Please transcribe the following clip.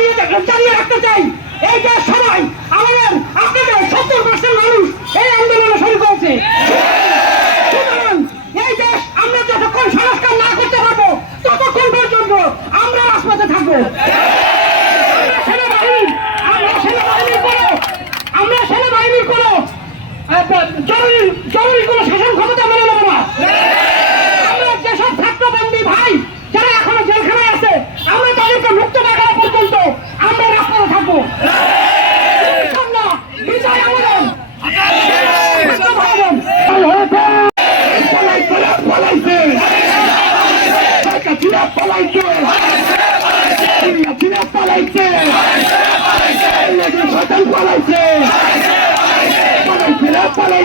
চালিয়ে চালিয়ে রাখতে চাই। এই যে সবাই, আমাদের আপনাদের সত্তর পার্সেন্ট মানুষ এই আন্দোলনে শুরু করেছে আমরা যতক্ষণ সংস্কার না করতে জরুরি জরুরি কোনো শাসন ক্ষমতা মেনে নেব না। পালাইছে। চিনা পালাইছে। পালাইছে। পালাইছে। পালাইছে।